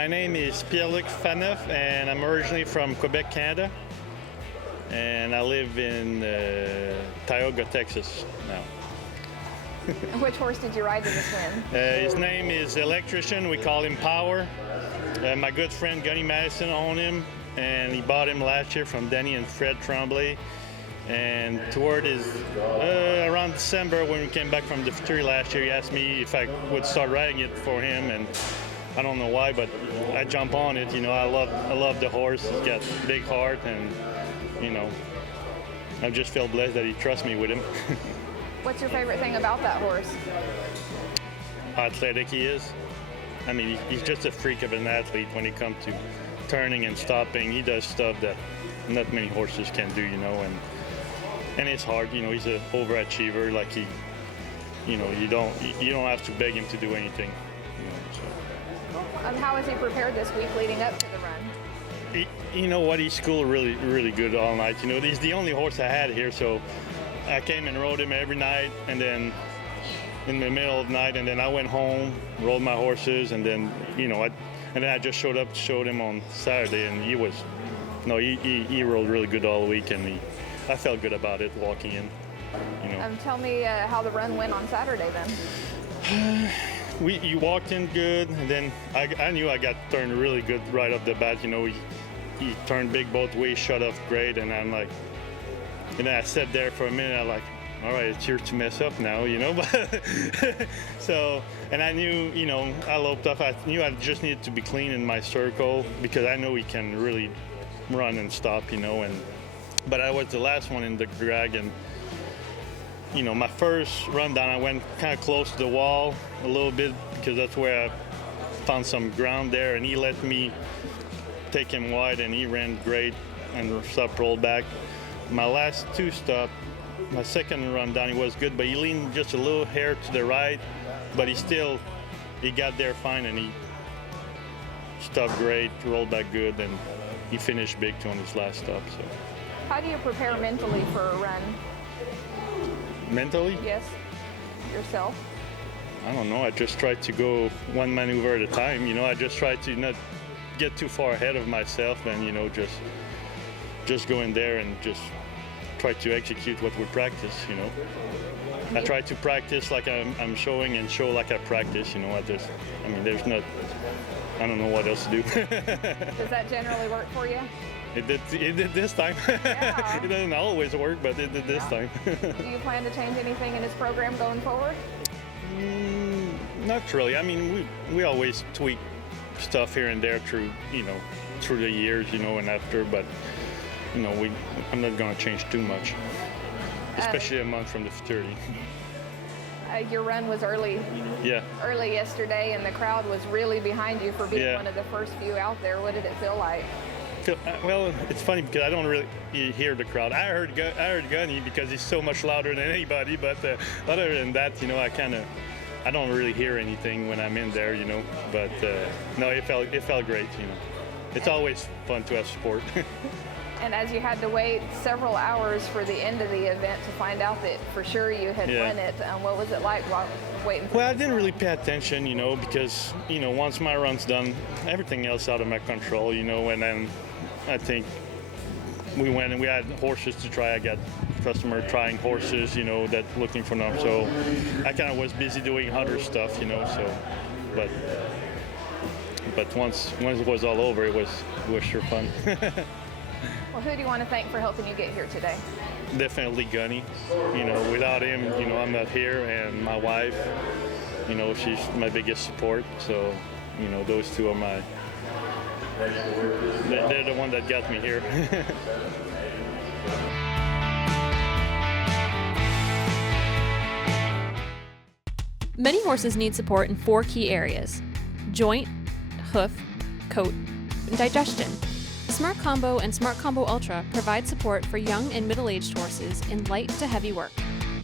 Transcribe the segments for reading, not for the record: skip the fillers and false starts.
My name is Pierre-Luc Phaneuf, and I'm originally from Quebec, Canada. And I live in Tioga, Texas now. Which horse did you ride in this win? His name is Electrician. We call him Power. My good friend Gunny Madison owned him, and he bought him last year from Danny and Fred Tremblay. And toward his around December, when we came back from the Futurity last year, he asked me if I would start riding it for him, and I don't know why, but I jump on it. You know, I love the horse. He's got a big heart, and you know, I just feel blessed that he trusts me with him. What's your favorite thing about that horse? How athletic he is. I mean, he's just a freak of an athlete when it comes to turning and stopping. He does stuff that not many horses can do, you know, and it's hard. You know, he's an overachiever. Like you know, you don't have to beg him to do anything. You know, so. How has he prepared this week leading up to the run? You know what? He schooled really good all night. You know, he's the only horse I had here, so I came and rode him every night, and then in the middle of the night, and then I went home, rode my horses, and then I just showed him on Saturday, and he rode really good all week, and I felt good about it walking in. You know. Tell me how the run went on Saturday then. You walked in good, and then I knew I got turned really good right off the bat. You know, he turned big both ways, shut off great, and I'm like, and then I sat there for a minute. I'm like, all right, it's yours to mess up now, you know. So, and I knew, you know, I loped off. I knew I just needed to be clean in my circle because I know he can really run and stop, you know. But I was the last one in the drag, and you know, my first rundown, I went kind of close to the wall a little bit because that's where I found some ground there, and he let me take him wide, and he ran great and stopped, rolled back. My last two stops, my second rundown, he was good, but he leaned just a little hair to the right, but he got there fine, and he stopped great, rolled back good, and he finished big too on his last stop. So. How do you prepare mentally for a run? Mentally? Yes. Yourself? I don't know. I just try to go one maneuver at a time. You know, I just try to not get too far ahead of myself, and you know, just go in there and just try to execute what we practice. You know, I try to practice like I'm showing, and show like I practice. You know, I don't know what else to do. Does that generally work for you? It did this time. Yeah. It doesn't always work, but it did this time. Do you plan to change anything in his program going forward? Not really. I mean, we always tweak stuff here and there through the years, you know, and after. But you know, I'm not going to change too much, especially a month from the Futurity. Your run was early. Yeah. Early yesterday, and the crowd was really behind you for being one of the first few out there. What did it feel like? Well, it's funny because I don't really hear the crowd. I heard Gunny because he's so much louder than anybody. But other than that, you know, I don't really hear anything when I'm in there, you know. But no, it felt great, you know. It's always fun to have support. And as you had to wait several hours for the end of the event to find out that for sure you had won it, what was it like while waiting for Well, I didn't really pay attention, you know, because, you know, once my run's done, everything else out of my control, you know, and then I think we went and we had horses to try. I got customer trying horses, you know, that looking for them. So I kind of was busy doing other stuff, you know, so, but once it was all over, it was sure fun. Well, who do you want to thank for helping you get here today? Definitely Gunny. You know, without him, you know, I'm not here, and my wife, you know, she's my biggest support. So, you know, those two are they're the one that got me here. Many horses need support in 4 key areas: joint, hoof, coat, and digestion. Smart Combo and Smart Combo Ultra provide support for young and middle-aged horses in light to heavy work.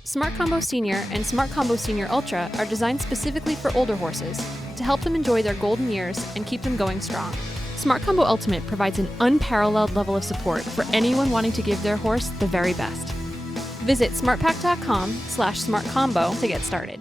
Smart Combo Senior and Smart Combo Senior Ultra are designed specifically for older horses to help them enjoy their golden years and keep them going strong. Smart Combo Ultimate provides an unparalleled level of support for anyone wanting to give their horse the very best. Visit smartpack.com/smartcombo to get started.